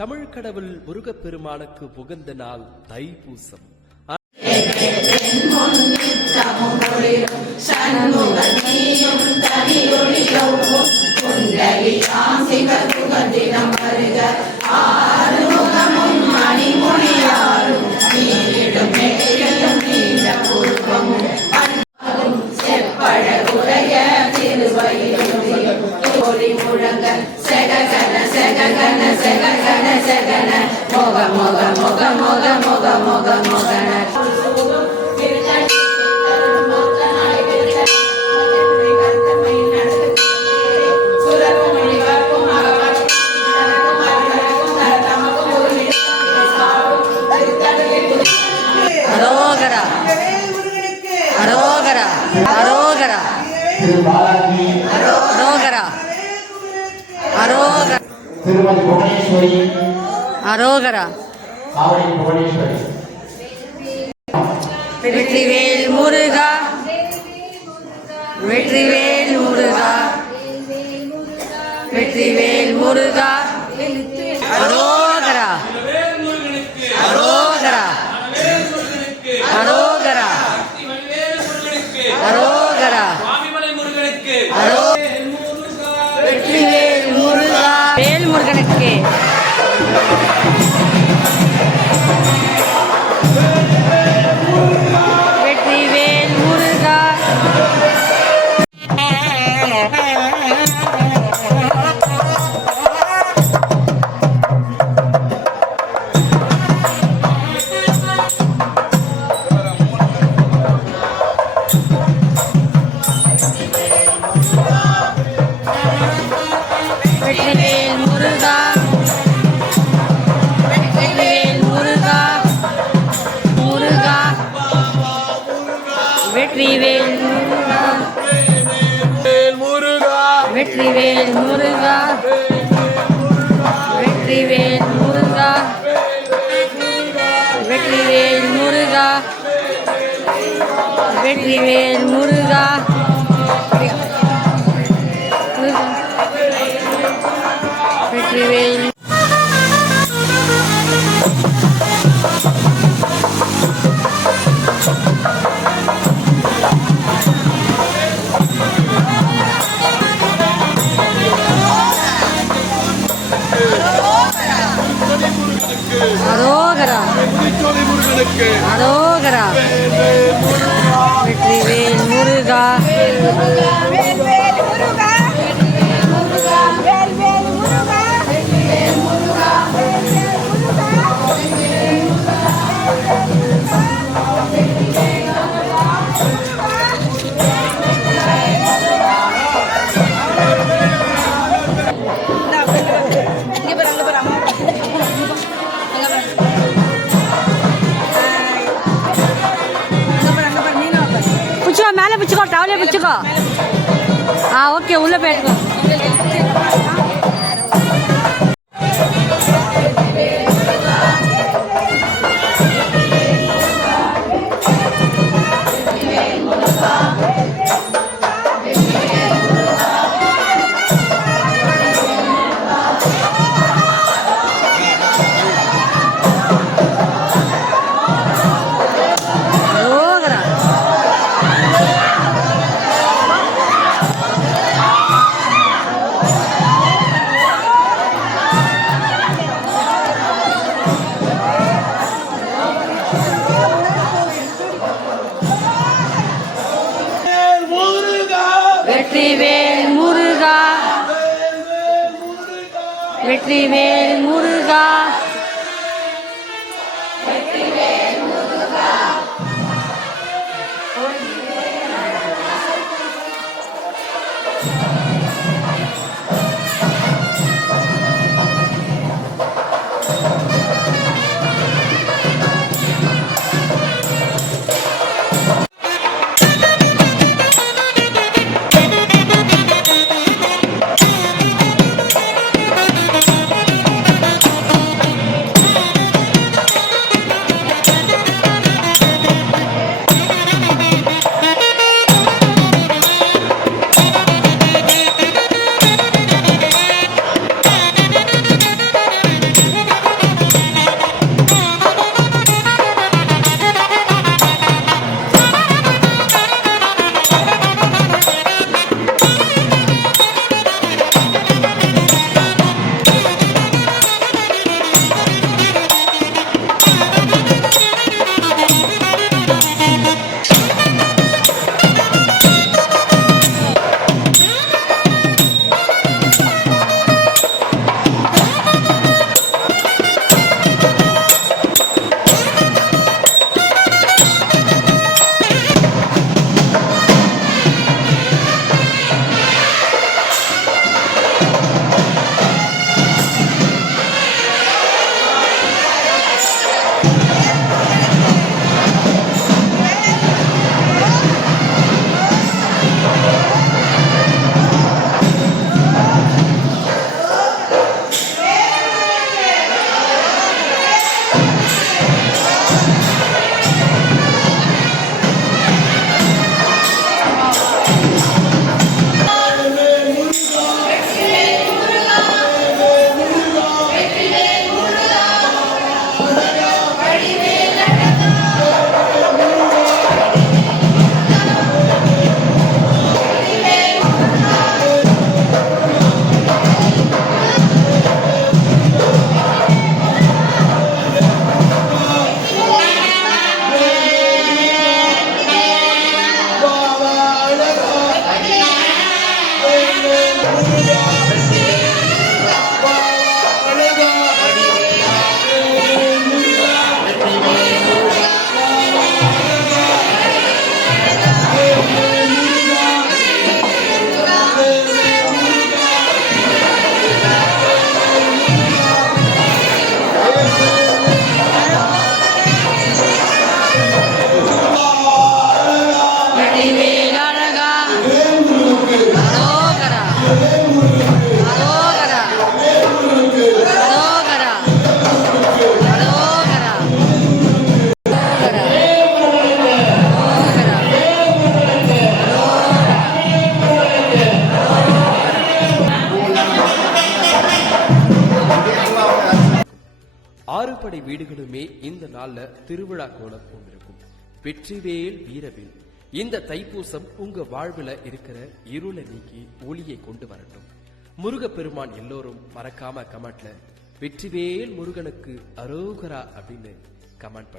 தமிழ் கடவுள் முருகப்பெருமானுக்கு உகந்த நாள் தைப்பூசம். திருமதி புவனேஸ்வரி அரோகரா சாவடி புவனேஸ்வரி வெற்றிவேல் முருகா வெற்றிவேல் முருகா வெற்றிவேல் முருகா அரோகரா அரோகரா அரோகரா அரோகரா வெற்றிவேல் முருகா வேல் முருகனுக்கு வெற்றிவேல் முருகா வெற்றிவேல் முருகா வெற்றிவேல் முருகா வெற்றிவேல் முருகா வெற்றிவேல் முருகா வெற்றிவேல் முருகா வெற்றிவேல் அரோகரா அரோகரா வெற்றிவேல் முருகா மேலே பிடிச்சிக்கோ டவலே பிடிச்சிக்கோ ஓகே உள்ள போயிட்டுக்கோ வெற்றிவேல் முருகா வெற்றிவேல் முருகா வீடுகளுமே இந்த நாள்ல திருவிழா கோலம் கொண்டிருக்கும். வெற்றிவேல் வீரவேல். இந்த தைப்பூசம் உங்க வாழ்வுல இருக்கிற இருளை நீக்கி ஒளியை கொண்டு வரட்டும். முருகப்பெருமான் எல்லோரும் மறக்காம கமெண்ட்ல வெற்றிவேல் முருகனுக்கு அரோகரா அப்படின்னு கமெண்ட் பண்ணு.